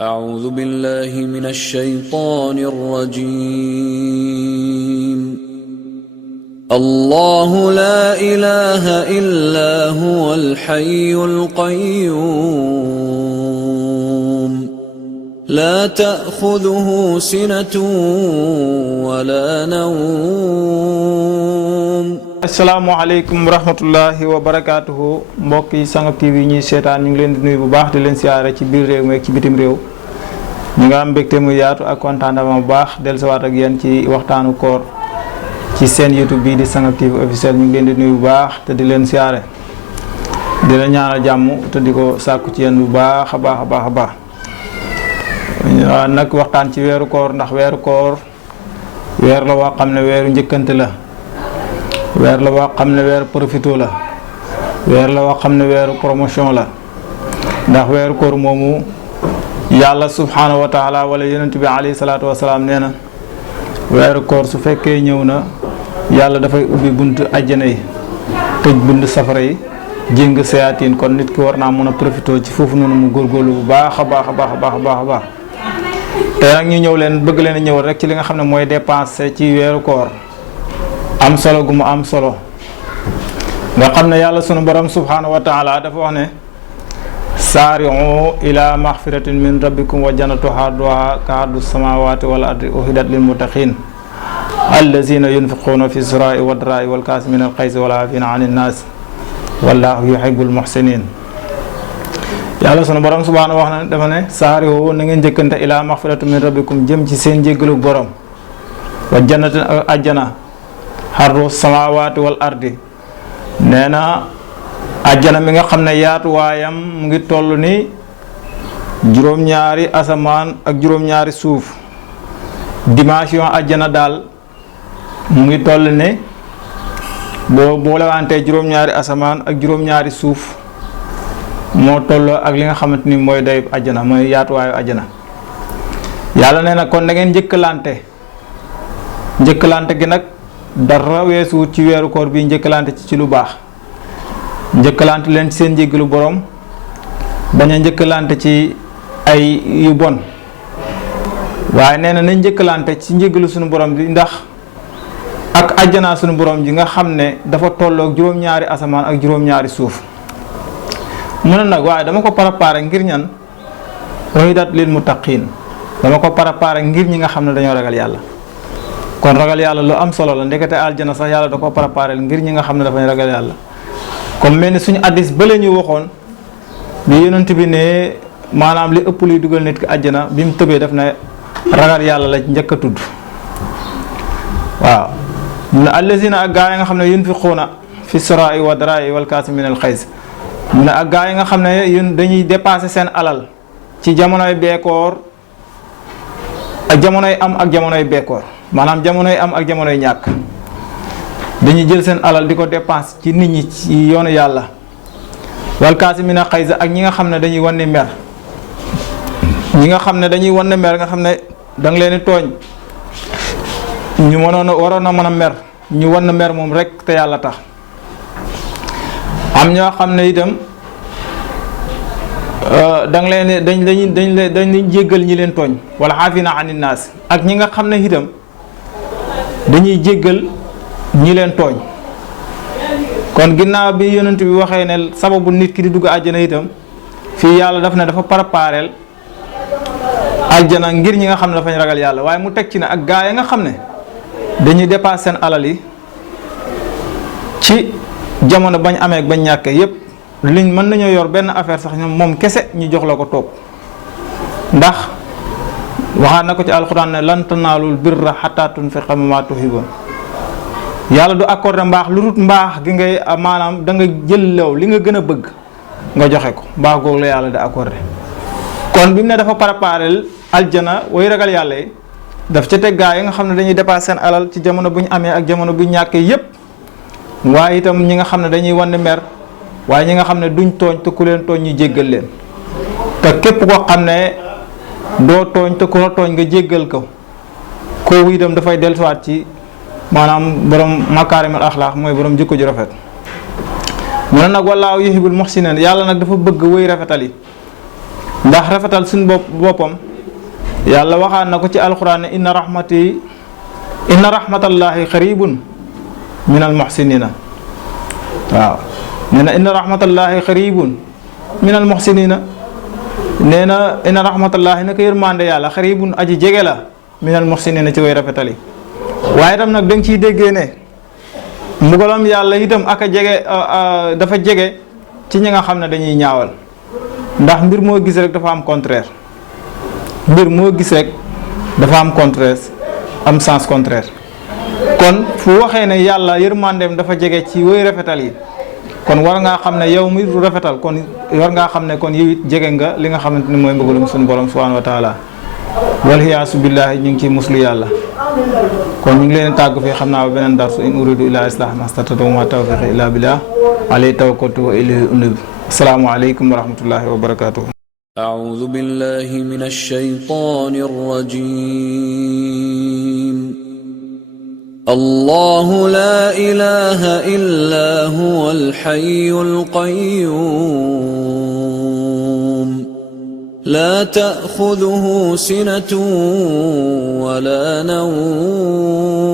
أعوذ بالله من الشيطان الرجيم. الله لا إله إلا هو الحي القيوم لا تأخذه سنة ولا نوم. asalaamaaleykum wa rahmatullahi wa barakaatuhu. mbokk yi Sangap TV ñuy seetaan ñu ngi leen di nuyu bu baax di leen siyaare ci biir réew mi ak ci bitim réew. ñu nga am mbégte mu yaatu ak kontaanama bu baax dellusiwaat ak yéen ci waxtaanu koor ci seen YouTube bii di Sangap TV officiel. ñu ngi leen di nuyu bu baax te di leen siyaare di leen ñaanal jàmm te di ko sàkku ci yéen bu baax a baax a baax a baax. nag waxtaan ci weeru koor ndax weeru koor weer la woo xam ne weeru njëkkante la. weer la woo xam ne weeru profito la. weer la woo xam ne weeru promotion la. ndax weeru koor moomu yàlla subhanahu wa taala wala yonent bi alayhi salaatu wasalaam nee na weeru koor su fekkee ñëw na yàlla dafay ubbi bunt àjjana yi tëj bunt safara yi jéng sayaatiin. kon nit ki war naa mën a profito ci foofu noonu mu góorgóorlu bu baax a baax a baax a baax a baax a baax. te nag ñu ñëw leen bëgg leen a ñëwal rek ci li nga xam ne mooy dépensé ci weeru koor. am solo gu mu am solo nga xam ne yàlla sunu borom subhanahu wa taala dafa wax ne saari'u ila maxfiratin min rabbikum wa jannatu arduha ka ardi samawati wal ardi uhidat lil muttaqin allazina yunfiquna fi sirrai wa drai wal kaasimin al xaysi wal aafina anin naas wallahu yuhibbul muhsinin. yàlla sunu borom subhanahu wax ne dafa ne saari'u na ngeen njëkkante ila maxfiratin min rabbikum jëm ci seen jéggalu borom wa jannatin ak ajjana xarru samawaati wal ardi. nee na ajjana mi nga xam ne yaatuwaayam mu ngi toll ni juróom-ñaari asamaan ak juróom-ñaari suuf. dimension ajjana daal mu ngi toll ne boo boolewantee juróom-ñaari asamaan ak juróom-ñaari suuf moo tolloo ak li nga xamante ni mooy dayub ajjana mooy yaatuwaayu ajjana. yàlla nee na kon da ngeen njëkkalante gi nag dara weesu ci weeru koor bi njëkkalante ci lu baax. njëkkalante leen ci seen njéggalu borom bañ a njëkkalante ci ay yu bon. waaye nee na nañ njëkkalante ci njéggalu sunu borom bi ndax ak àjjanaa sunu borom ji nga xam ne dafa tolloog juróom-ñaari asamaan ak juróom-ñaari suuf. mu ne nag waaye dama ko préparé ngir ñan uhidat lil muttaqin. dama ko préparé ngir ñi nga xam ne dañoo ragal yàlla. kon ragal yàlla lu am solo la ndekete aljana sax yàlla da ko préparé ngir ñi nga xam ne dafay ragal yàlla. comme mel ni suñu addis bële ñu waxoon bi yonent bi ne maanaam li ëpp luy dugal nit ki àjjana bi mu tëbee def na ragal yàlla la njëkk a tudd. waaw mu ne allazina ak gaa yi nga xam ne yunfiquuna fi siraa'i wa daraa'i wal kaasimiina al xays. mu ne ak gaa yi nga xam ne dañuy dépassé seen alal ci jamonoy beekoor ak jamonoy am ak jamonoy beekoor. maanaam jamonoy am ak jamonoy ñàkk dañuy jël seen alal di ko dépense ci nit ñi ci yoonu yàlla. wal kaasimiina xayza ak ñi nga xam ne dañuy wan ni mer. ñi nga xam ne dañuy wan ni mer nga xam ne danga leen di tooñ ñu waroon a mën a mer ñu wan na mer moom rek te yàlla tax. am ñoo xam ne itam danga leen dañuy jéggal ñi leen tooñ wala xaafina anin naas ak ñi nga xam ne itam dañuy jéggal ñi leen tooñ. kon ginnaaw bi yonent bi waxee ne sababu nit ki di dugg àjjana itam fii yàlla daf ne dafa prépareel àjjana ngir ñi nga xam ne dafañ ragal yàlla. waaye mu teg ci ne ak gaa yi nga xam ne dañuy dépassé seen alal yi ci jamono bañ amee ak bañ ñàkkee yépp liñ mën nañoo yor benn affaire sax ñoom moom kese ñu jox la ko toog. ndax waxaat na ko ci alxuraan ne lan tanaalul birra hattaa tunfiqu mimmaa tuhibbuun. yàlla du accordé mbaax lu dul mbaax gi ngay maanaam da nga jël lew li nga gën a bëgg nga joxe ko mbaax googu la yàlla di accordé. kon bi mu ne dafa préparé aljana way ragal yàlla yi daf ca teg gaa yi nga xam ne dañuy dépassé seen alal ci jamono bu ñu amee ak jamono bu ñu ñàkkee yépp. waaye itam ñi nga xam ne dañuy wan mer waaye ñi nga xam ne duñ tooñ te ku leen tooñ ñu jéggal leen. te képp koo xam ne doo tooñ te ku la tooñ nga jéggal ko kooku itam dafay dellusiwaat ci maanaam borom makaarimul axlaaq mooy borom jikko ju rafet. mu ne nag wallaahu yuhibbul muhsinin yàlla nag dafa bëgg wëy rafetal yi. ndax rafetal suñ boppam yàlla waxaan na ko ci alquran ne inna rahmatallahi xaribun minal muhsinina waaw nee na inna rahmatallahi xaribun minal muhsinina nee na inna rahmatallahi naka yërmande yàlla xaribun aji jege la minal muhsinina ci way rafetali waaye itam nag da nga ciy déggee ne mbugalam yàlla itam ak a jege dafa jege ci ñi nga xam ne dañuy ñaawal ndax mbir moo gis rek dafa am contraire mbir moo gis rek dafa am contraire am sens contraire kon fu waxee ne yàlla yërmandeem dafa jege ci woy rafetal yi kon war ngaa xam ne yow mi rafetal kon war ngaa xam ne kon yow it jege nga li nga xamante ni mooy mbugalum suñu borom subhanahu wa taala walhiyaasu billaahi ñu ngi ciy muslu yàlla kon ñu ngi leen tàggu fii xam naa ba beneen darsu in uridu illa islah mastata'tu wa ma tawfiqi illa billah alayhi tawakkaltu wa ilayhi unib assalaamu aleykum wa rahmatullahi wa barakatuh أعوذ بالله من الشيطان الرجيم الله لا إله إلا هو الحي القيوم لا تأخذه سنة ولا نوم